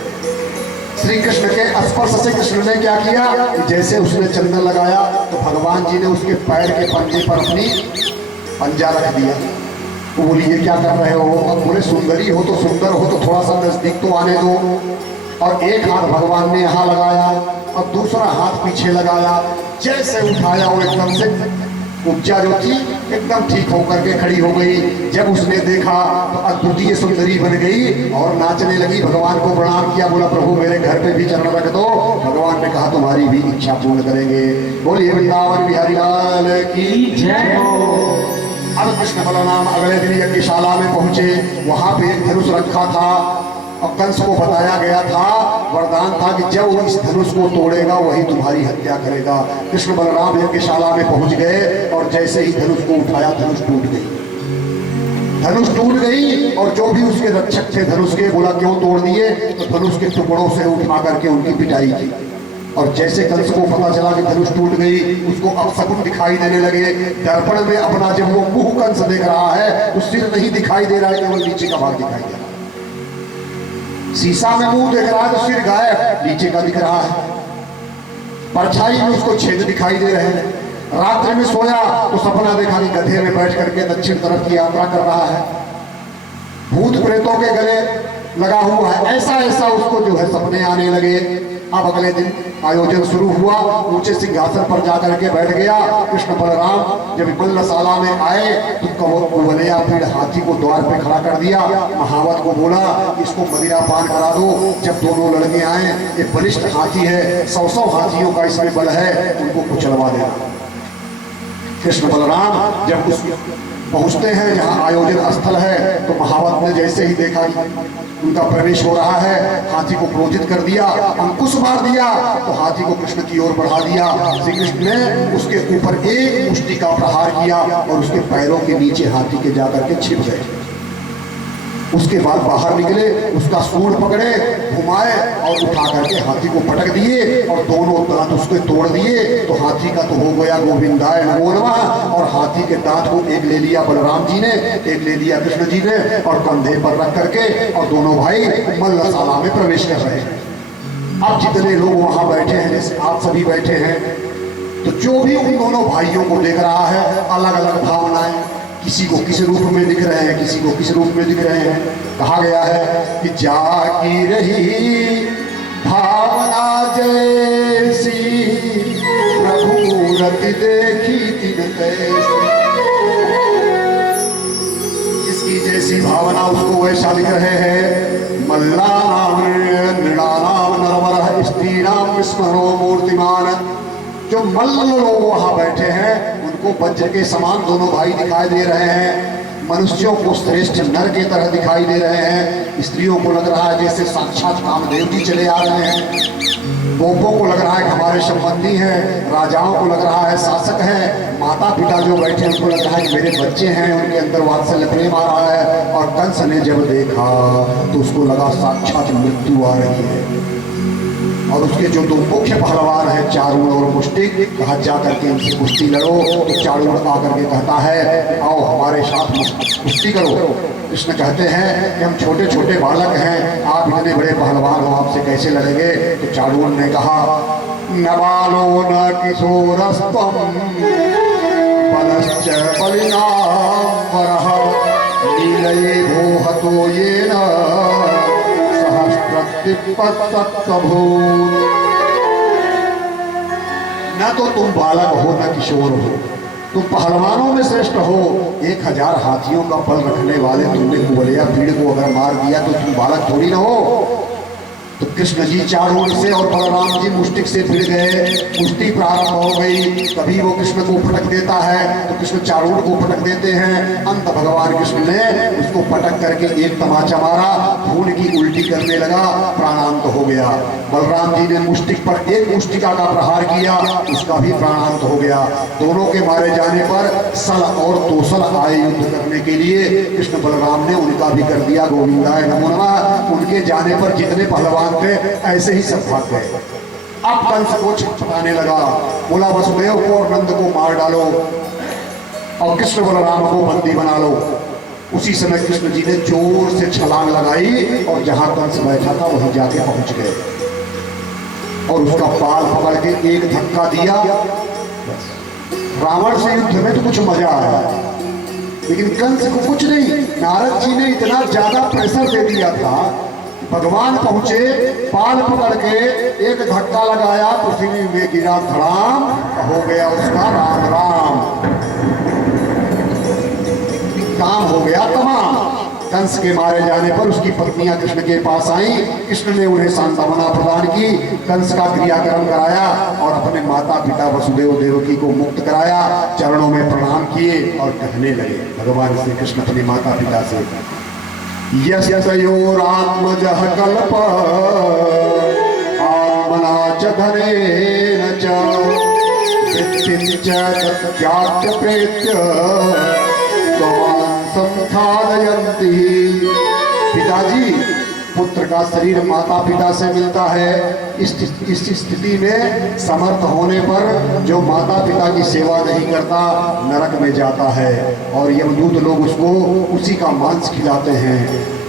श्री कृष्ण के स्पर्श से कृष्ण ने क्या किया, जैसे उसने चंदन लगाया तो भगवान जी ने उसके पैर के पंजे पर अपनी पंजा रख दिया। तो बोली ये क्या कर रहे हो? अब बोले सुंदरी हो तो सुंदर हो तो थोड़ा सा नजदीक तो आने दो। और एक हाथ भगवान ने यहाँ लगाया और दूसरा हाथ पीछे लगाया। जैसे उठाया वो एकदम से उपजा जो थी एकदम ठीक होकर के खड़ी हो गई। जब उसने देखा तो अद्वितीय सुंदरी बन गई और नाचने लगी। भगवान को प्रणाम किया, बोला प्रभु मेरे घर पे भी चरण रख दो। भगवान ने कहा तुम्हारी भी इच्छा पूर्ण करेंगे। बोलिए वृंदावन बिहारी लाल की जय हो। अब कृष्ण बलराम अगले दिन यज्ञशाला में पहुंचे। वहां पे एक धनुष रखा था और कंस को बताया गया था, वरदान था कि जब वो इस धनुष को तोड़ेगा वही तुम्हारी हत्या करेगा। कृष्ण बलराम यज्ञशाला में पहुंच गए और जैसे ही धनुष को उठाया धनुष टूट गई। धनुष टूट गई और जो भी उसके रक्षक थे धनुष के, बोला क्यों तोड़ दिए? तो धनुष के टुकड़ों से उठा करके उनकी पिटाई की। और जैसे कंस को पता चला कि धनुष टूट गई, उसको अपशकुन दिखाई देने लगे। दर्पण में अपना जब वो मुंह कंस देख रहा है तो सिर नहीं दिखाई दे रहा है, केवल नीचे का भाग दिखाई दे रहा है। शीशा में मुंह देख रहा है तो सिर गायब, नीचे का दिख रहा है। परछाई में उसको छेद दिखाई दे रहे हैं। रात्रि में सोया तो सपना देखा कि गधे में बैठ करके दक्षिण तरफ की यात्रा कर रहा है, भूत प्रेतों के गले लगा हुआ है। ऐसा ऐसा उसको जो है सपने आने लगे। अब अगले दिन आयोजन शुरू हुआ। ऊंचे सिंहासन पर जाकर के बैठ गया कृष्ण बलराम। जब मल्लशाला में आए तो कंवलिया पीड़ हाथी को द्वार पे खड़ा कर दिया। महावत को बोला इसको मदिरा पान करा दो। जब दोनों लड़के आए, ये बलिष्ठ हाथी है, 100 हाथियों का इसमें बल है, उनको कुचलवा देना। कृष्ण बलराम जब उस पहुंचते हैं जहां आयोजन स्थल है तो महावत ने जैसे ही देखा उनका प्रवेश हो रहा है, हाथी को क्रोधित कर दिया, अंकुश मार दिया। तो हाथी को कृष्ण की ओर बढ़ा दिया। श्री कृष्ण ने उसके ऊपर एक मुष्टि का प्रहार किया और उसके पैरों के नीचे हाथी के जाकर के छिप गए। उसके बाद बाहर निकले, उसका सूंड पकड़े, घुमाए और उठा करके हाथी को पटक दिए और दोनों दांत उसके तोड़ दिए। तो हाथी का तो हो गया गोविंदाय नमो नमः। और हाथी के दांत को एक ले लिया बलराम जी ने, एक ले लिया कृष्ण जी ने और कंधे पर रख करके और दोनों भाई मल्लशाला में प्रवेश कर रहे हैं। अब जितने लोग वहां बैठे हैं, जैसे आप सभी बैठे हैं, तो जो भी उन दोनों भाइयों को देख रहा है अलग अलग भावनाएं, किसी को किस रूप में दिख रहे हैं, किसी को किस रूप में दिख रहे हैं। कहा गया है कि जागी रही भावना जैसी, प्रभु रति देखी तिन कैसी। इसकी जैसी भावना उसको वैसा दिख रहे हैं। मल्ला नाम नृणानाम नरवर स्त्री नाम स्मरो मूर्तिमान। जो मल्ल लोग वहां बैठे हैं उनको वज्र के समान दोनों भाई दिखाई दे रहे हैं। मनुष्यों को श्रेष्ठ नर के तरह दिखाई दे रहे हैं। स्त्रियों को लग रहा है जैसे साक्षात कामदेव जी चले आ रहे हैं। गोपों को लग रहा है कि हमारे संबंधी हैं। राजाओं को लग रहा है शासक हैं। माता पिता जो बैठे हैं उनको लग रहा है कि मेरे बच्चे हैं, उनके अंदर वात्सल्य प्रेम आ रहा है। और कंस ने जब देखा तो उसको लगा साक्षात मृत्यु आ रही है। और उसके जो 2 मुख्य पहलवान हैं चारूण और मुष्टिक, कहा जा करके इनसे कुश्ती लड़ो। तो चारूण आकर के कहता है आओ हमारे साथ कुश्ती करो। कृष्ण कहते हैं कि हम छोटे छोटे बालक हैं, आप इतने बड़े पहलवान हो, आपसे कैसे लड़ेंगे? तो चारूण ने कहा न बालो न किशोरस्तम बलश्च बलिनाम्बरः लीलये भोहतो येन न तो तुम बालक हो न किशोर हो, तुम पहलवानों में श्रेष्ठ हो। 1000 हाथियों का बल रखने वाले तुमने कुवलिया भीड़ को अगर मार दिया तो तुम बालक थोड़ी ना हो। तो कृष्ण जी चारों से और बलराम जी मुष्टिक से भिड़ गए। मुष्टि प्रारंभ हो गई, तभी वो कृष्ण को पटक देता है तो कृष्ण चारूण को पटक देते हैं। अंत भगवान कृष्ण ने उसको पटक करके एक तमाचा मारा, खून की करने लगा, प्राणांत हो गया। बलराम जी ने मुष्टिक पर एक मुष्टिका का प्रहार किया, उसका भी प्राणांत हो गया। दोनों के मारे जाने पर सल और तोसल आए युद्ध करने के लिए। कृष्ण बलराम ने उनका भी कर दिया गोविंदाय नमो नमः। उनके जाने पर जितने पहलवान थे ऐसे ही सब भाग गए। अब कंस को छटपटाने लगा, बोला वसुदेव को और नंद को मार डालो और कृष्ण बलराम को बंदी बना लो। उसी समय कृष्ण जी ने जोर से छलांग लगाई और जहां कंस बैठा था वहीं जाके पहुंच गए और उसका बाल पकड़ के एक धक्का दिया। रावण से युद्ध में तो कुछ मजा आया, लेकिन कंस को कुछ नहीं। नारद जी ने इतना ज्यादा प्रेशर दे दिया था, भगवान पहुंचे, बाल पकड़ के एक धक्का लगाया, पृथ्वी में गिरा, धड़ाम हो गया उसका राम राम, काम हो गया तमाम। कंस के मारे जाने पर उसकी पत्नियां कृष्ण के पास आई, कृष्ण ने उन्हें सांत्वना प्रदान की, कंस का क्रियाक्रम कराया और अपने माता पिता वसुदेव देवकी को मुक्त कराया, चरणों में प्रणाम किए और कहने लगे भगवान श्री कृष्ण अपने माता पिता से, यस्योरात्मजः कल्प आत्मना च धनेन च वृत्तिं च तत्याज्य प्रेत्य संखादयन्ति। पिताजी, पुत्र का शरीर माता पिता से मिलता है। इस स्थिति में समर्थ होने पर जो माता पिता की सेवा नहीं करता नरक में जाता है और यमदूत लोग उसको उसी का मांस खिलाते हैं।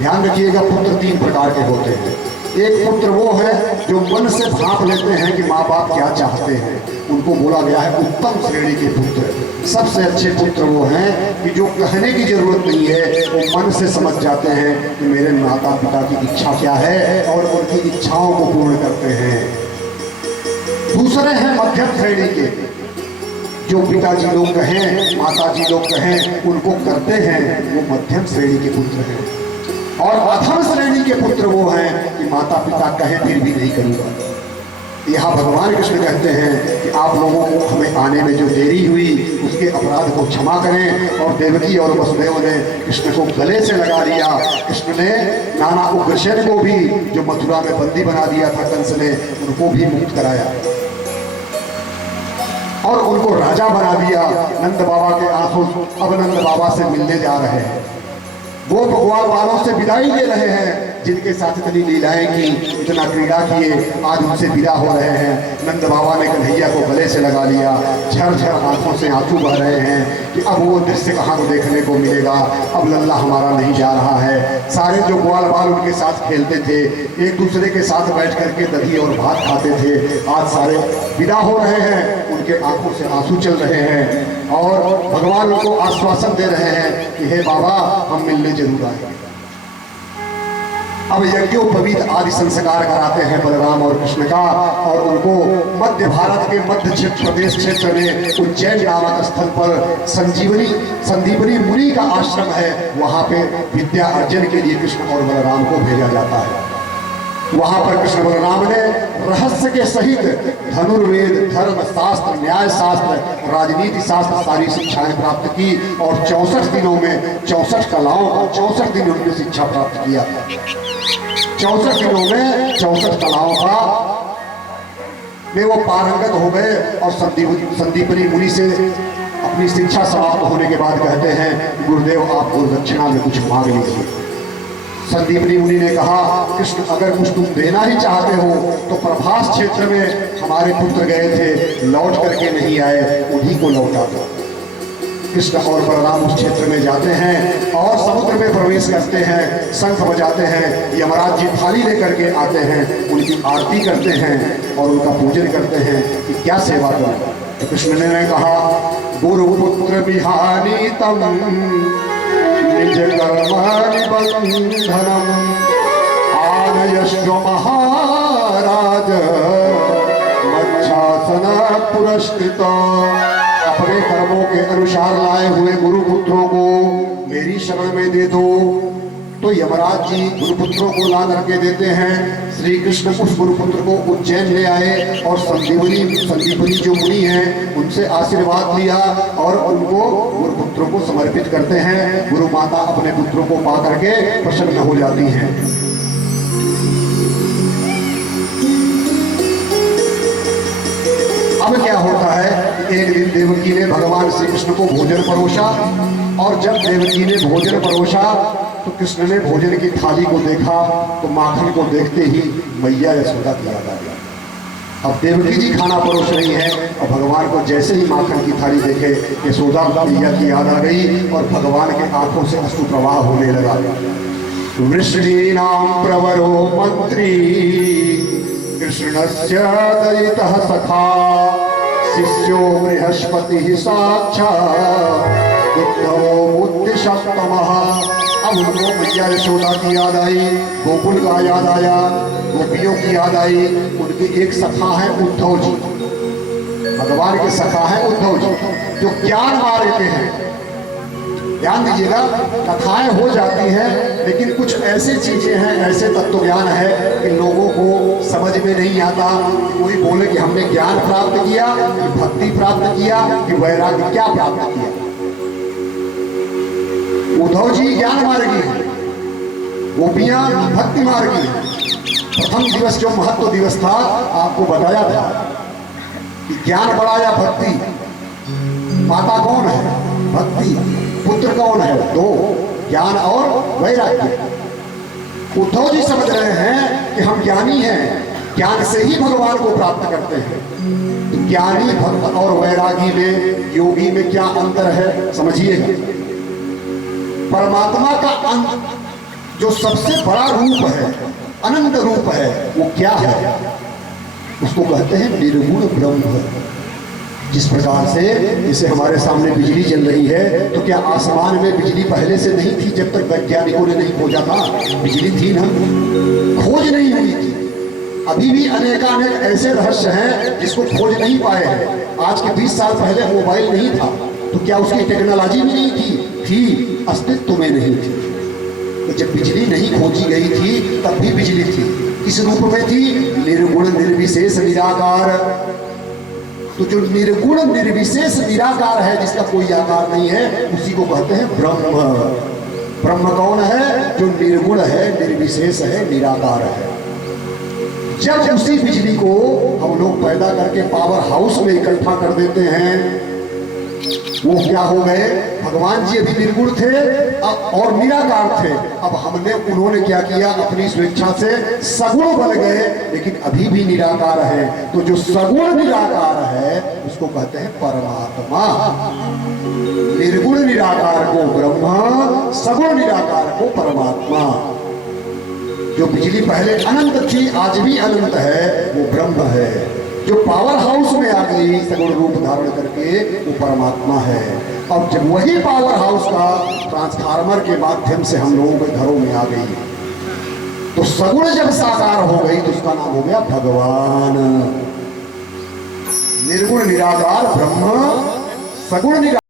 ध्यान रखिएगा, पुत्र तीन प्रकार के होते हैं। एक पुत्र वो है जो मन से भांप लेते हैं कि माँ बाप क्या चाहते हैं, उनको बोला गया है उत्तम श्रेणी के पुत्र। सबसे अच्छे पुत्र वो हैं कि जो कहने की जरूरत नहीं है, वो मन से समझ जाते हैं कि मेरे माता पिता की इच्छा क्या है और उनकी इच्छाओं को पूर्ण करते हैं। दूसरे हैं मध्यम श्रेणी के, जो पिताजी लोग कहें, माताजी लोग कहें, उनको करते हैं, वो मध्यम श्रेणी के पुत्र हैं। और अधम श्रेणी के पुत्र वो हैं कि माता पिता कहें फिर भी नहीं करूंगा। यहाँ भगवान कृष्ण कहते हैं कि आप लोगों को हमें आने में जो देरी हुई उसके अपराध को क्षमा करें। और देवकी और वसुदेव ने कृष्ण को गले से लगा लिया। कृष्ण ने नाना उग्रसेन को भी, जो मथुरा में बंदी बना दिया था कंस ने, उनको भी मुक्त कराया और उनको राजा बना दिया। नंद बाबा के आंसू अब नंद बाबा से मिलने जा रहे हैं, वो भगवान वालों से विदाई ले रहे हैं, जिनके साथ इतनी लीलाएं की, इतना क्रीड़ा किए, आज उनसे विदा हो रहे हैं। नंद बाबा ने कन्हैया को गले से लगा लिया, झरझर आंखों से आंसू बह रहे हैं कि अब वो दृश्य कहाँ को देखने को मिलेगा, अब लल्ला हमारा नहीं जा रहा है। सारे जो ग्वाल बाल उनके साथ खेलते थे, एक दूसरे के साथ बैठ करके दही और भात खाते थे, आज सारे विदा हो रहे हैं, उनके आंखों से आंसू चल रहे हैं और भगवान उनको आश्वासन दे रहे हैं कि हे बाबा, हम मिलने जरूर आएंगे। अब यज्ञोपवीत आदि संस्कार कराते हैं बलराम और कृष्ण का, और उनको मध्य भारत के मध्य क्षेत्र प्रदेश क्षेत्र में उज्जैन नामक स्थल पर संदीपनी मुनि का आश्रम है, वहां पे विद्या अर्जन के लिए कृष्ण और बलराम को भेजा जाता है। वहां पर कृष्ण बलराम ने रहस्य के सहित धनुर्वेद, धर्म शास्त्र, न्याय शास्त्र, राजनीति शास्त्र सारी शिक्षाएं प्राप्त की और 64 दिनों में 64 कलाओं का 64 दिन उन्होंने शिक्षा प्राप्त किया। 64 दिनों में 64 कलाओं का में वो पारंगत हो गए और संदीपनी मुनि से अपनी शिक्षा समाप्त होने के बाद कहते हैं, गुरुदेव आप गुरुदक्षिणा में कुछ मांग लीजिए। संदीपनी मुनि ने कहा, कृष्ण अगर कुछ तुम देना ही चाहते हो तो प्रभास क्षेत्र में हमारे पुत्र गए थे, लौट करके नहीं आए, उन्हीं को लौटा दो। कृष्ण और बलराम उस क्षेत्र में जाते हैं और समुद्र में प्रवेश करते हैं, शंख बजाते हैं, यमराज जी थाली लेकर के आते हैं, उनकी आरती करते हैं और उनका पूजन करते हैं कि क्या सेवा करें। तो कृष्ण ने कहा, गुरुपुत्र विहारी तम निज कर्माणि बंधनम आनयस्व महाराज मच्छासन पुरस्कृत। अपने कर्मों के अनुसार लाए हुए गुरुपुत्रों को मेरी शरण में दे दो। तो यमराज जी गुरुपुत्रों को ला करके देते हैं। श्री कृष्ण उस गुरुपुत्र को उज्जैन ले आए और संदीपनी जो मुनि हैं उनसे आशीर्वाद लिया और उनको गुरुपुत्रों को समर्पित करते हैं। गुरु माता अपने पुत्रों को पा करके प्रसन्न हो जाती हैं। भगवान श्री कृष्ण को भोजन परोसा, और जब देवकी ने भोजन परोसा तो कृष्ण ने भोजन की थाली को देखा तो माखन को देखते ही मैया यशोदा की याद आ गया। अब देवकी जी खाना परोस रही है और भगवान को जैसे ही माखन की थाली देखे यशोदा मैया की याद आ गई और भगवान के आंखों से अश्रु प्रवाह होने लगा। वृष्णीनां प्रवरो मंत्री कृष्णस्य दयितः सखा शिष्यो बृहस्पति साक्षात् उद्धवो बुद्धिसत्तमः। अब उनको मैया यशोदा की याद आई, गोकुल का याद आया, गोपियों की याद आई। उनके एक सखा है उद्धव जी, भगवान के सखा है उद्धव जी, जो ज्ञान मार्ग के हैं। ध्यान दीजिएगा, कथाएं हो जाती हैं लेकिन कुछ ऐसी चीजें हैं, ऐसे तत्व ज्ञान है कि लोगों को समझ में नहीं आता। कोई बोले कि हमने ज्ञान प्राप्त किया, कि भक्ति प्राप्त किया, कि वैराग्य क्या प्राप्त किया। उद्धव जी ज्ञान मार्गी है, गोपियां भक्ति मार्गी है। प्रथम दिवस जो महत्व दिवस था आपको बताया था कि ज्ञान बड़ा या भक्ति। माता कौन है? भक्ति। पुत्र कौन है? दो, ज्ञान और वैराग्य। उद्धव जी समझ रहे हैं कि हम ज्ञानी हैं, ज्ञान से ही भगवान को प्राप्त करते हैं। तो ज्ञानी, भक्त और वैरागी में, योगी में क्या अंतर है समझिएगा। परमात्मा का अंत जो सबसे बड़ा रूप है, अनंत रूप है, वो क्या है? उसको कहते हैं निर्गुण ब्रह्म। जिस प्रकार से जैसे हमारे सामने बिजली जल रही है, तो क्या आसमान में बिजली पहले से नहीं थी जब तक वैज्ञानिकों ने नहीं खोजा था? बिजली थी ना, खोज नहीं हुई थी। अभी भी अनेकानेक ऐसे रहस्य हैं जिसको खोज नहीं पाए हैं। आज के 20 साल पहले मोबाइल नहीं था तो क्या उसकी टेक्नोलॉजी भी नहीं थी, अस्तित्व में नहीं थी। तो जब बिजली नहीं खोजी गई थी तब भी बिजली थी। किस रूप में थी? निर्गुण निर्विशेष निराकार। तो जो निर्गुण निर्विशेष निराकार है, जिसका कोई आकार नहीं है, उसी को कहते हैं ब्रह्म। ब्रह्म कौन है? जो निर्गुण है, निर्विशेष है, निराकार है। जब उसी बिजली को हम लोग पैदा करके पावर हाउस में इकट्ठा कर देते हैं, वो क्या हो गए? भगवान जी अभी निर्गुण थे और निराकार थे। अब उन्होंने क्या किया? अपनी स्वेच्छा से सगुण बन गए, लेकिन अभी भी निराकार है। तो जो सगुण निराकार है उसको कहते हैं परमात्मा। निर्गुण निराकार को ब्रह्म, सगुण निराकार को परमात्मा। जो बिजली पहले अनंत थी, आज भी अनंत है, वो ब्रह्म है। जो पावर हाउस में आ गई सगुण रूप धारण करके, वो परमात्मा है। अब जब वही पावर हाउस का ट्रांसफार्मर के माध्यम से हम लोगों के घरों में आ गई, तो सगुण जब साकार हो गई तो उसका नाम हो गया भगवान। निर्गुण निराकार ब्रह्म, सगुण निराकार